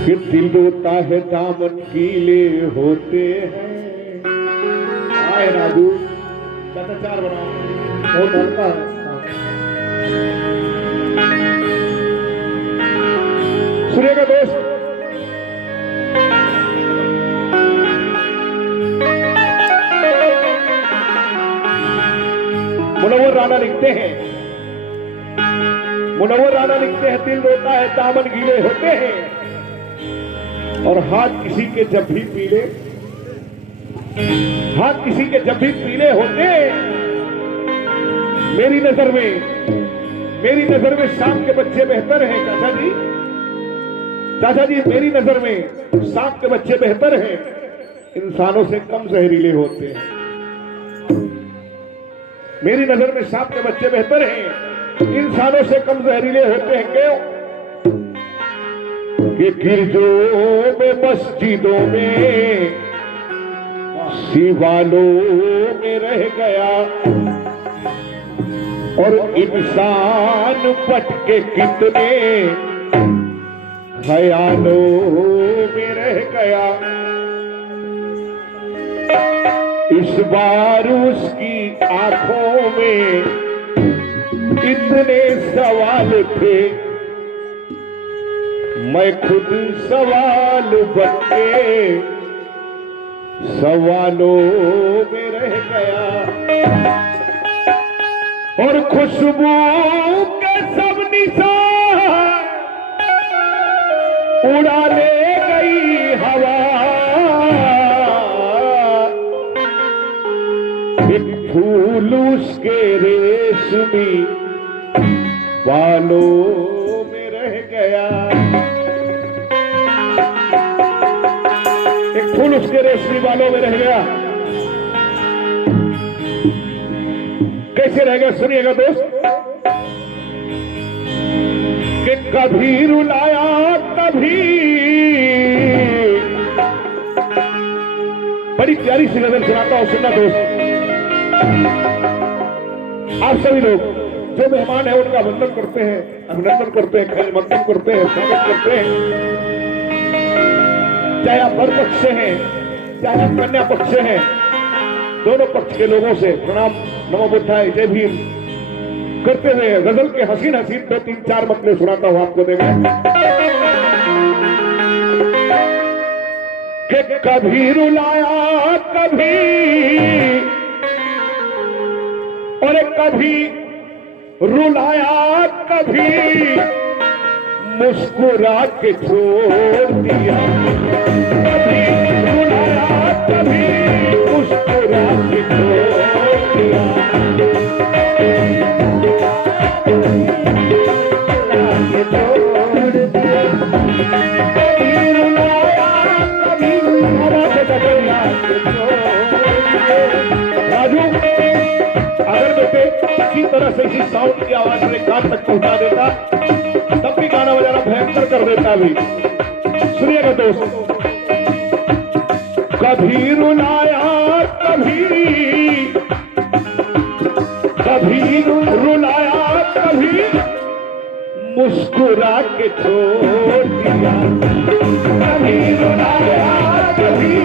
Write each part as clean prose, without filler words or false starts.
कि दिल रोता है दामन गीले होते हैं। आए राजू चार बनाओ, बहुत हल्का है। सुनिएगा दोस्त, मुनव्वर राणा लिखते हैं, दिल रोता है दामन गीले होते हैं और हाथ किसी के जब भी पीले होते। मेरी नजर में शाम के बच्चे बेहतर हैं चाचा जी, मेरी नजर में शाम के बच्चे बेहतर हैं, इंसानों से कम जहरीले होते हैं। मेरी नजर में शाम के बच्चे बेहतर हैं, इंसानों से कम जहरीले होते हैं। क्यों? कि गिरजों में मस्जिदों में शिवालों में रह गया और इंसान भटके कितने ख्यालों में रह गया। इस बार उसकी आंखों में इतने सवाल थे, मैं खुद सवाल बन के सवालों में रह गया और खुशबू के सब निशान उड़ा ले गई हवा। एक फूल उसके रेशमी बालों में रह गया, एक फूल उसके रेशमी बालों में रह गया। कैसे रह गया? सुनिएगा दोस्त, कि कभी रुलाया कभी, बड़ी प्यारी सी गजल सुनाता हूं, सुनना दोस्त। आप सभी लोग जो मेहमान है उनका वंदन करते हैं, अभिनंदन करते हैं, खैर मकदम करते हैं, स्वागत करते हैं। चाहे आप वर पक्ष से हैं, चाहे आप कन्या पक्ष से हैं, दोनों पक्ष के लोगों से प्रणाम, नमो बुद्धाय, जय भीम करते हुए गजल के हसीन 2-3-4 मतले सुनाता हूं आपको। देगा कि कभी रुलाया कभी और कभी रुलाया कभी मुस्कुरा के छोड़ दिया। कभी रुलाया कभी मुस्कुरा के छोड़ दिया। राजू अगर बेटे इसी तरह से इसी साउंड की आवाज में कान तक पहुंचा देता तब भी गाना बजाना भयंकर कर देता भी। सुनिएगा दोस्त, कभी रुलाया कभी रुलाया कभी मुस्कुरा के छोड़ दिया। कभी रुलाया कभी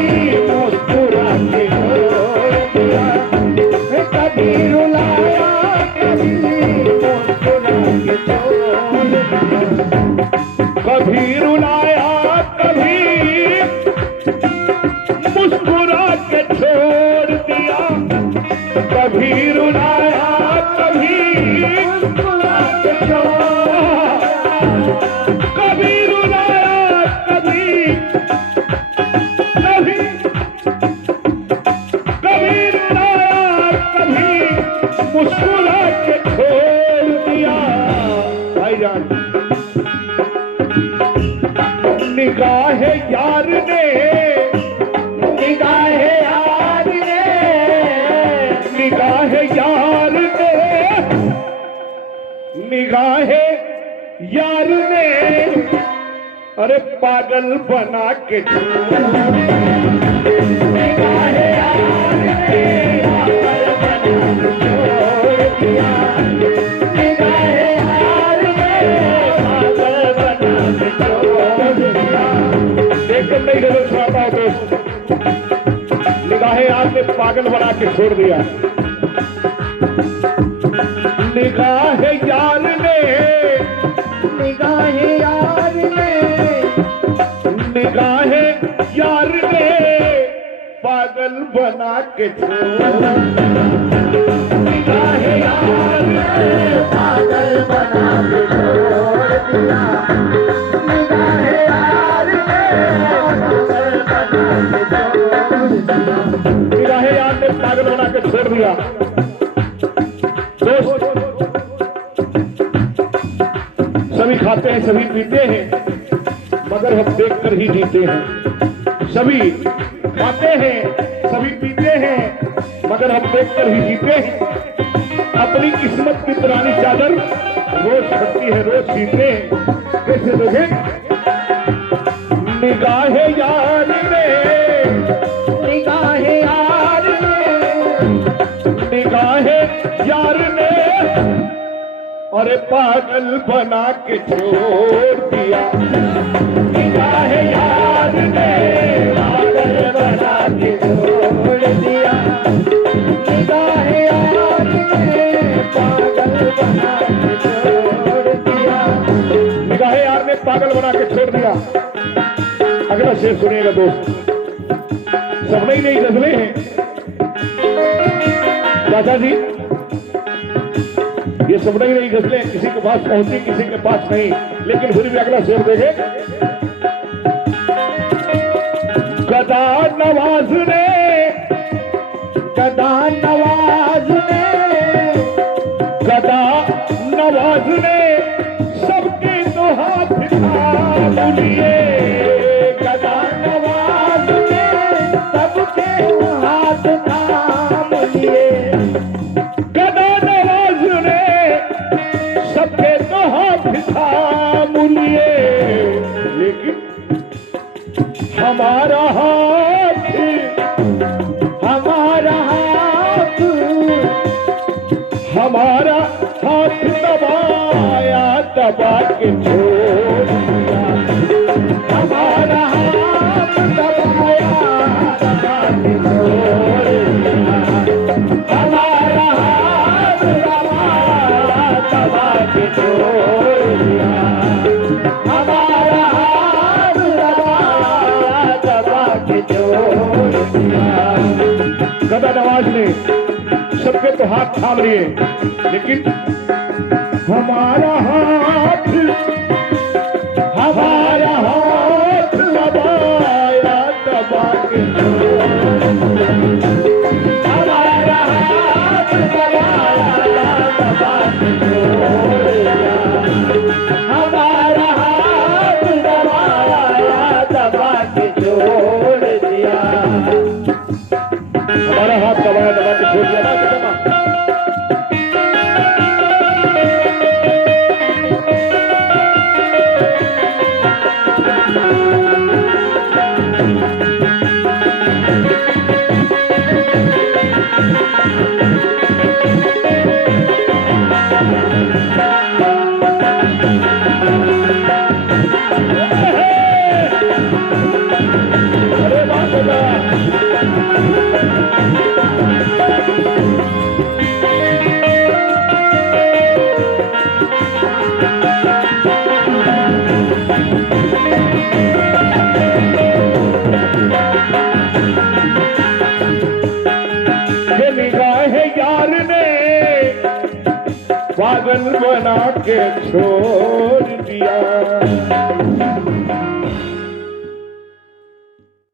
मुस्कुरा के छोड़ दिया। कभी रुलाया कभी मुस्कुरा के छोड़ दिया। कभी रुलाया कभी मुस्कुरा के छोड़ दिया। कभी रुलाया कभी मुस्कुरा के छोड़, कभी रुलाया कभी रुलाया कभी मुस्कुरा के छोड़ दिया। भाईजान निगाहे यार ने, निगाहे यार ने, निगाहे यार ने, निगाहे यार ने अरे पागल बना के निगाहे यार ने पागल बना के छोड़ दिया। निगाहे यार ने पागल बना के छोड़ दिया। पागल बना के छोड़ दिया। निगाह यार ने, निगाह यार ने, निगाह यार ने पागल बना के छोड़। निगाह यार ने पागल बना के छोड़ दिया। निगाह यार ने पागल बना के छोड़ दिया। निगाह यार ने पागल बना के छोड़ दिया। दोस्त, सभी खाते हैं, सभी पीते हैं, मगर हम देखकर ही जीते हैं। सभी खाते हैं, सभी पीते हैं, मगर हम देखकर ही जीते हैं। अपनी किस्मत की पुरानी चादर रोज फटती है, रोज सीते हैं। कैसे लोगे? निगाह यार ने, निगाह यार ने, निगाह यार ने अरे पागल बना के छोड़ दिया। निगाह यार ने पागल बना के छोड़ दिया। निगाह यार ने पागल बना के छोड़ दिया। निगाह यार ने पागल बना के छोड़ दिया। अगला शेर सुनिएगा दोस्त। सब नई नई गजलें हैं चाचा जी, ये सब नई नई गजलें किसी के पास पहुंची, किसी के पास नहीं, लेकिन फिर भी अगला शेर देखे। गदा नवाज ने, गदा नवाज ने, गदा नवाज ने सबके दो हाथ थाम लिए। गदा नवाज ने सबके हाथ थाम लिए। गदा नवाज ने सबके दो हाथ थाम लिए, लेकिन हमारा हाथ, हमारा हाथ, हमारा हाथ दबाया, दबा के छोड़ दिया। हमारा हाथ दबाया, दबा के छोड़ दिया। हमारा हाथ दबाया, दबा के छोड़ दिया। हमारा हाथ दबाया, दबा के छोड़ दिया। गदा नवाज ने सबके तो हाथ थाम लिए, लेकिन हमारा हाथ, हमारा हाथ दबाया, दबा के हमारा हाथ दबाया, दबा के छोड़ दिया। हमारा हाथ दबाया, दबा के छोड़ दिया। हमारा हाथ दबाया, दबा के छोड़ दिया। अरे बाप रे, ये निगाह यार ने पागल बना के छोड़ दिया।